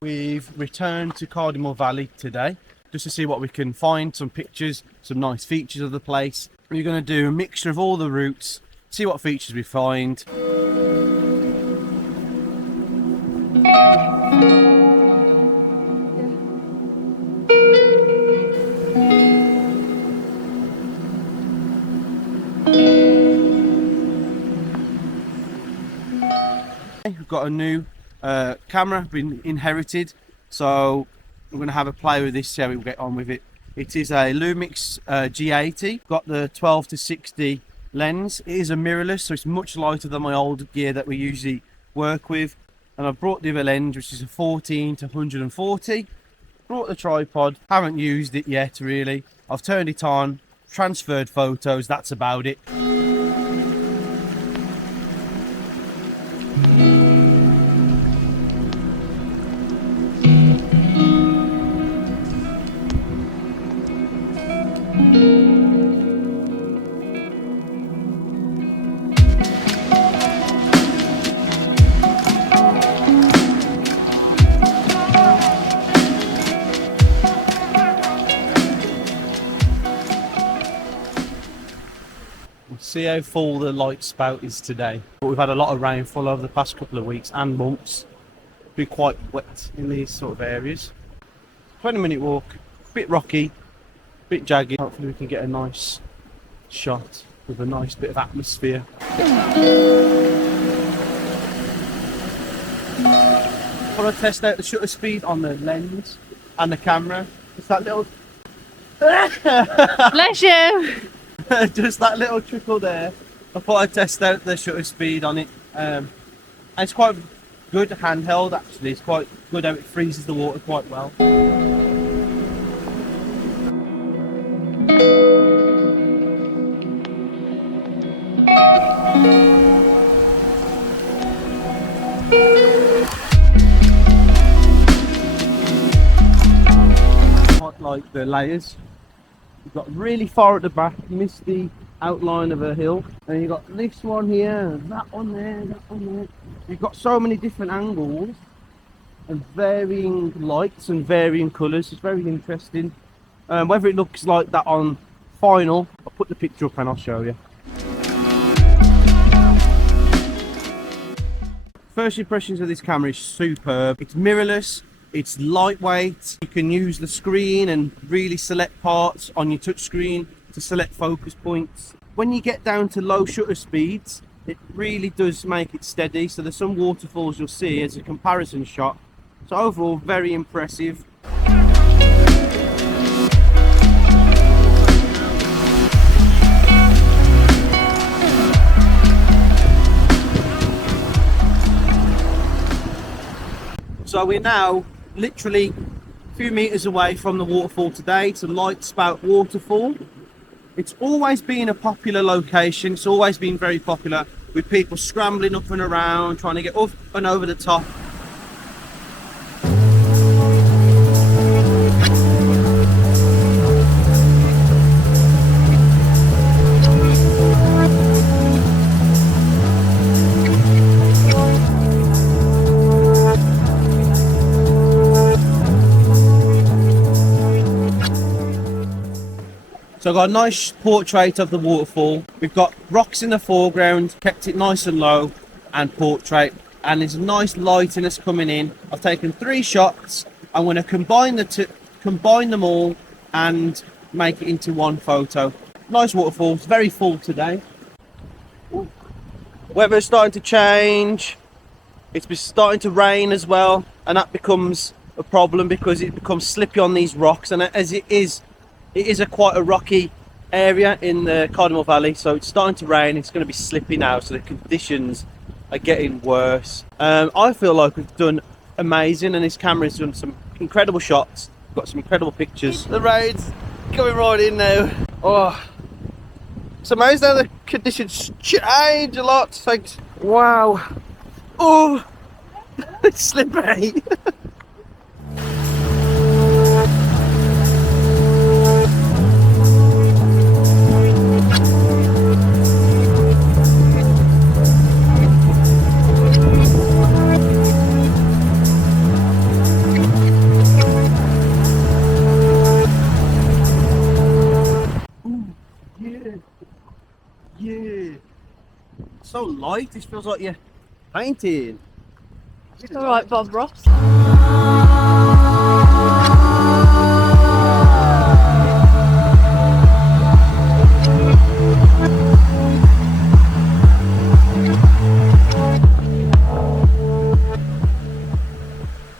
We've returned to Cardinal Valley today just to see what we can find, some pictures, some nice features of the place. We're going to do a mixture of all the routes, see what features we find. We've got a new camera, been inherited, so we're going to have a play with this, see how we get on with it. It is a Lumix G80, got the 12 to 60 lens. It is a mirrorless, so it's much lighter than my old gear that we usually work with. And I've brought the other lens, which is a 14 to 140. Brought the tripod, haven't used it yet really. I've turned it on, transferred photos, that's about it. See how full the light spout is today. But we've had a lot of rainfall over the past couple of weeks and months. It's been quite wet in these sort of areas. 20-minute walk, bit rocky, bit jagged. Hopefully we can get a nice shot with a nice bit of atmosphere. I want to test out the shutter speed on the lens and the camera. It's that little... Bless you! Just that little trickle there. I thought I'd test out the shutter speed on it. And it's quite good handheld actually. It's quite good how it freezes the water quite well. Quite like the layers. You've got really far at the back, missed the outline of a hill. And you've got this one here, that one there, that one there. You've got so many different angles and varying lights and varying colours. It's very interesting. Whether it looks like that on final, I'll put the picture up and I'll show you. First impressions of this camera is superb. It's mirrorless. It's lightweight. You can use the screen and really select parts on your touch screen to select focus points. When you get down to low shutter speeds, it really does make it steady. So there's some waterfalls you'll see as a comparison shot. So overall, very impressive. So we're now literally a few meters away from the waterfall today. It's a light spout waterfall. It's always been a popular location. It's always been very popular with people scrambling up and around, trying to get up and over the top. So I've got a nice portrait of the waterfall. We've got rocks in the foreground, kept it nice and low, and portrait. And there's a nice lightiness coming in. I've taken 3 shots. I'm going to combine them all and make it into one photo. Nice waterfall. It's very full today. Weather's starting to change. It's been starting to rain as well, and that becomes a problem because it becomes slippy on these rocks. And as it is quite a rocky area in the Cardinal Valley, so it's starting to rain. It's going to be slippy now, so the conditions are getting worse. I feel like we've done amazing, and this camera's done some incredible shots. Got some incredible pictures. The road's coming right in now. Oh, It's amazing how the conditions change a lot. Thanks. Wow. Oh, it's slippery. Yeah. So light, this feels like you're painting. Alright, Bob Ross.